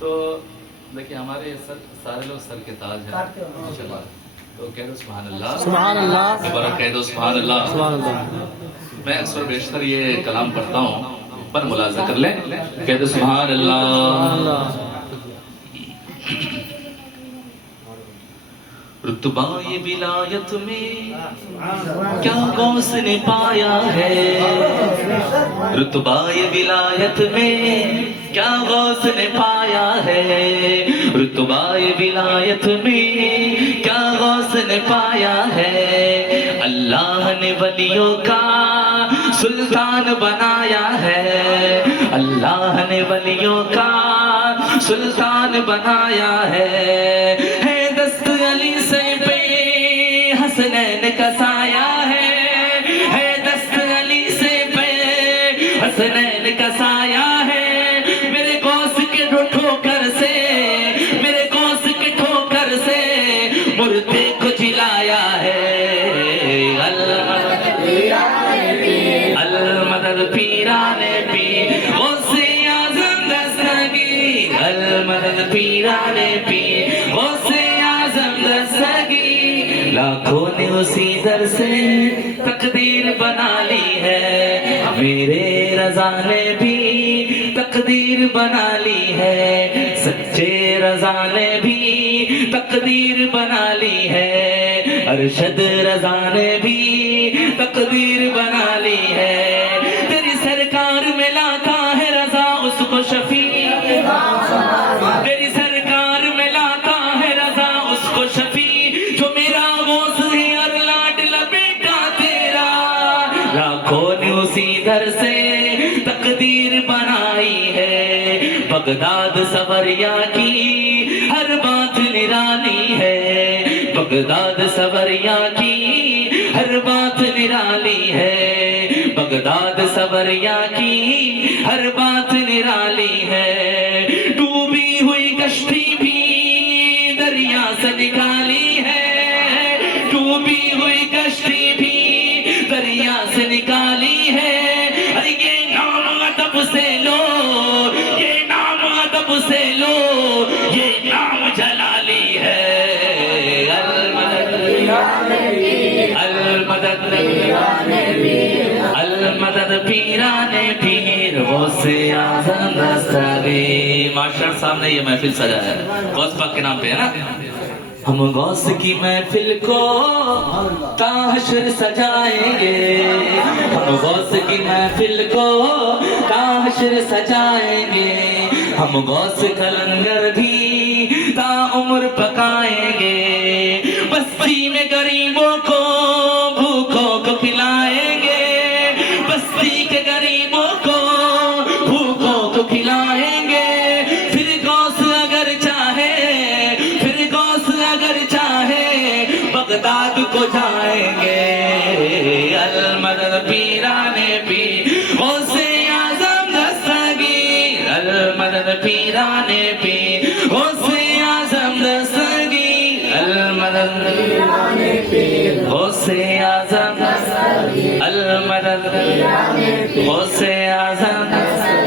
تو دیکھیں ہمارے سارے لوگ سر کے تاج ہیں ماشاءاللہ، تو کہہ دو سبحان اللہ، سبحان اللہ، دوبارہ کہہ دو سبحان اللہ۔ سبحان اللہ۔ میں اکثر بیشتر یہ کلام پڑھتا ہوں، پر ملاحظہ کر لیں، کہہ دو سبحان اللہ۔ رتبہ یہ ولایت میں کیا غوث نے پایا ہے، رتبہ یہ ولایت میں کیا غوث نے پایا ہے، رتبہ یہ ولایت میں کیا غوث نے پایا ہے، اللہ نے ولیوں کا سلطان بنایا ہے، اللہ نے ولیوں کا سلطان بنایا ہے دست علی سے پہ حسنین کا سایہ ہے دست علی سے پہ حسنین کا سایہ ہے، میرے غوث کے ٹھوکر سے، میرے غوث کے ٹھوکر سے مردے کو جلایا ہے، المدد پیران پیر غوث اعظم دستگیر، المدد پیران پیر غوث اعظم دستگیر، لاکھوں نے اسی در سے تقدیر بنا لی ہے، میرے رضا نے بھی تقدیر بنا لی ہے، سچے رضا نے بھی تقدیر بنا لی ہے، ارشد رضا نے بھی تقدیر بنا لی ہے، تیری سرکار میں لاتا ہے رضا اس کو شفیع، تیری سرکار میں لاتا ہے رضا اس کو شفیع، جو میرا غوث ہے اور لاڈلا بیٹا تیرا، لاکھوں نے اسی در سے تقدیر بنائی ہے، بغداد سوریا کی ہر بات نرالی ہے، بغداد سوریا کی ہر بات نرالی ہے، بغداد سوریا کی ہر بات نرالی ہے، ڈوبی ہوئی کشتی بھی دریا سے نکالی ہے، ڈوبی ہوئی کشتی بھی دریا سے نکالی ہے، ارے یہ نام ادب سے لو، یہ نام ادب سے لو، یہ نام جلالی ہے، المدد المدد پیران پیر غوث اعظم دستگیر۔ ماشٹر صاحب نے یہ محفل سجایا ہے، غوث پاک کے نام پہ ہے نا، ہم غوث کی محفل کو تا حشر سجائیں گے، ہم غوث کی محفل کو تا حشر سجائیں گے، ہم غوث کا لنگر بھی تا عمر پکائیں گے، بستی میں غریبوں کو بھوکوں کو کھلائیں گے، بستی کے غریبوں کو بھوکوں کو کھلائیں گے، پھر غوث اگر چاہے، پھر غوث اگر چاہے بغداد کو جائیں گے، المدد پیران پیر غوث اعظم دستگیر، المدد پیران پیر غوث اعظم دستگیر، المدد غوث اعظم المدد غوث اعظم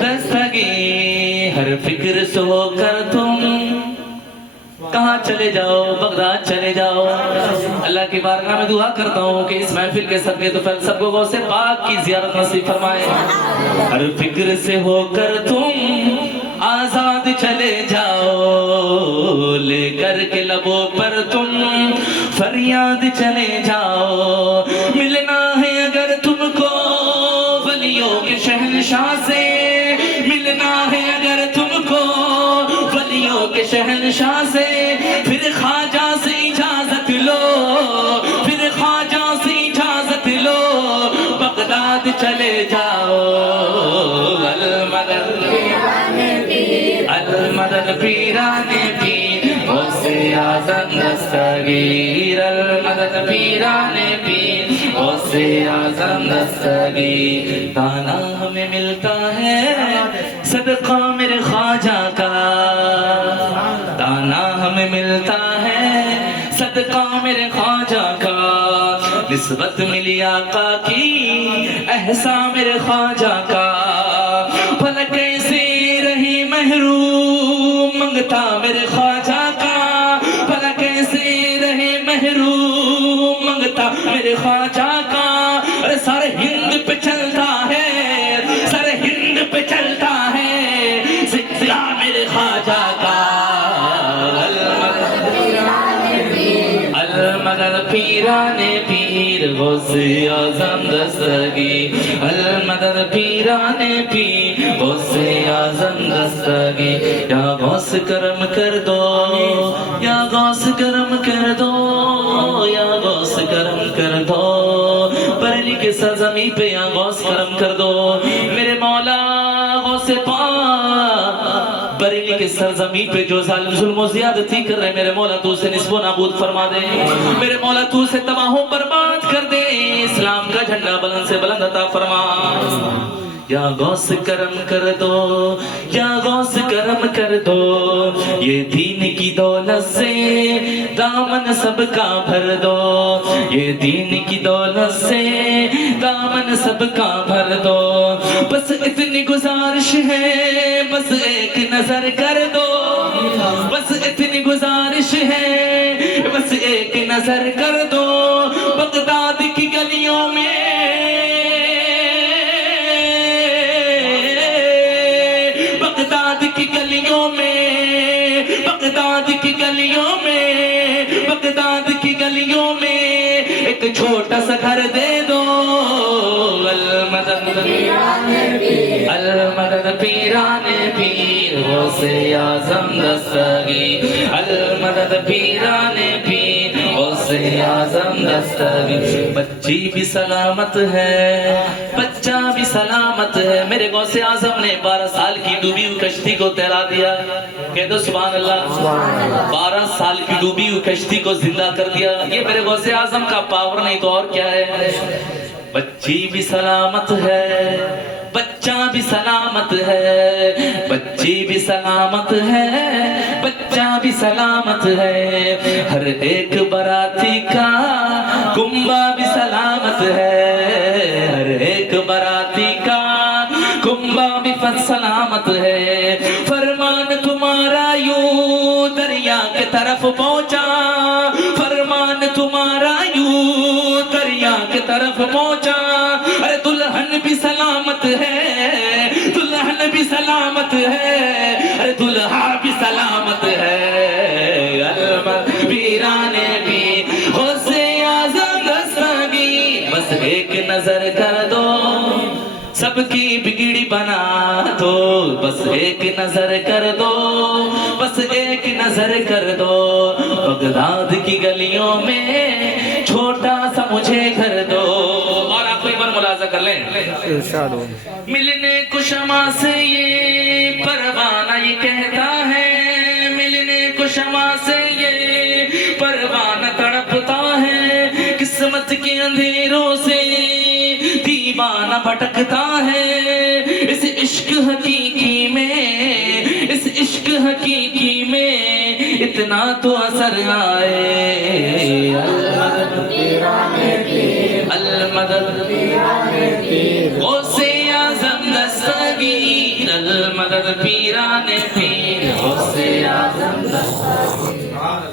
دستگیر، ہر فکر سے ہو کر تم کہاں چلے جاؤ، بغداد چلے جاؤ، اللہ کی بارگاہ میں دعا کرتا ہوں کہ اس محفل کے صدقے تو سب کو غوث پاک کی زیارت نصیب فرمائے، ہر فکر سے ہو کر تم آزاد چلے جاؤ، لے کر کے لبوں پر تم فریاد چلے جاؤ، ملنا ہے اگر تم کو ولیوں کے شہنشاہ سے، ملنا ہے اگر تم کو ولیوں کے شہنشاہ سے، پھر خواجہ سے اجازت لو، پھر خواجہ سے اجازت لو، بغداد چلے جاؤ، المدد پیران پیر غوث اعظم دستگیر، المدد پیران پیر غوث اعظم دستگیر، تانا ہمیں ملتا ہے صدقہ میرے خواجہ کا، تانا ہمیں ملتا ہے صدقہ میرے خواجہ کا، نسبت ملی آقا کی احسان میرے خواجہ کا، بھلا کیسے رہی محروم منگتا میرے خواجہ کا بھلا کیسے رہے محروم منگتا میرے خواجہ کا ارے سارے ہند پہ چلتا ہے سارے ہند پہ چلتا ہے سلسلہ میرے خواجہ کا المدد پیران پیر غوث اعظم دستگیر المدد پیران پیر غوث اعظم دستگیر یا غوث کرم کر دو یا غوث کرم کر دو یا غوث کرم کر دو بریلی کے سرزمین پہ یا غوث کرم کر دو میرے مولا غوث پاک بریلی کے سرزمین پہ جو ظالم ظلم و زیادتی کر رہے میرے مولا تو اسے نصب و نابود فرما دے میرے مولا تو اسے تباہ و برباد کر دے اسلام کا جھنڈا بلند سے بلند عطا فرما یا غوث کرم کر دو یا غوث کرم کر دو یہ دین کی دولت سے دامن سب کا بھر دو یہ دین کی دولت سے دامن سب کا بھر دو بس اتنی گزارش ہے بس ایک نظر کر دو بس اتنی گزارش ہے بس ایک نظر کر دو بغداد کی گلیوں میں بغداد کی گلیوں میں بغداد کی گلیوں میں بغداد کی گلیوں میں ایک چھوٹا سا گھر دے دو المدد المدد پیران پیر غوث اعظم دستگیر المدد پیران پیر غوث اعظم دستگیر بچی بھی سلامت ہے بچہ بھی سلامت ہے میرے غوث اعظم نے 12 سال کی ڈوبی ہوئی کشتی کو تیرا دیا کہہ دو سبحان اللہ 12 سال کی ڈوبی ہوئی کشتی کو زندہ کر دیا یہ میرے غوث اعظم کا پاور نہیں تو اور کیا ہے بچی بھی سلامت ہے بچہ بھی سلامت ہے بچی بھی سلامت ہے بچہ بھی سلامت ہے ہر ایک براتی کا کنبہ بھی سلامت ہے ہر ایک براتی کا کنبہ بھی سلامت ہے فرمان تمہارا یوں دریا کے طرف پہنچا فرمان تمہارا یوں دریا کے طرف پہنچا ارے دلہن بھی سلامت ہے دلہن بھی سلامت ہے ارے دلہا بھی سلامت ہے المدد پیران بھی غوث اعظم دستگیر بس ایک نظر کر دو سب کی بگڑی بنا دو بس ایک نظر کر دو بس ایک نظر کر دو بغداد کی گلیوں میں چھوٹا سا مجھے گھر دو اور آپ کو ایک بار ملاحظہ کر لیں ملنے کو شمع سے یہ پروانہ یہ کہتا ہے ملنے کو شمع سے یہ پروانہ تڑپتا ہے قسمت کے اندھیروں سے دیوانہ بھٹکتا ہے اس عشق حقیقی میں اس عشق حقیقی میں اتنا تو اثر آئے المدد غوث اعظم دستگیر المدد پیران پیر غوث اعظم دستگیر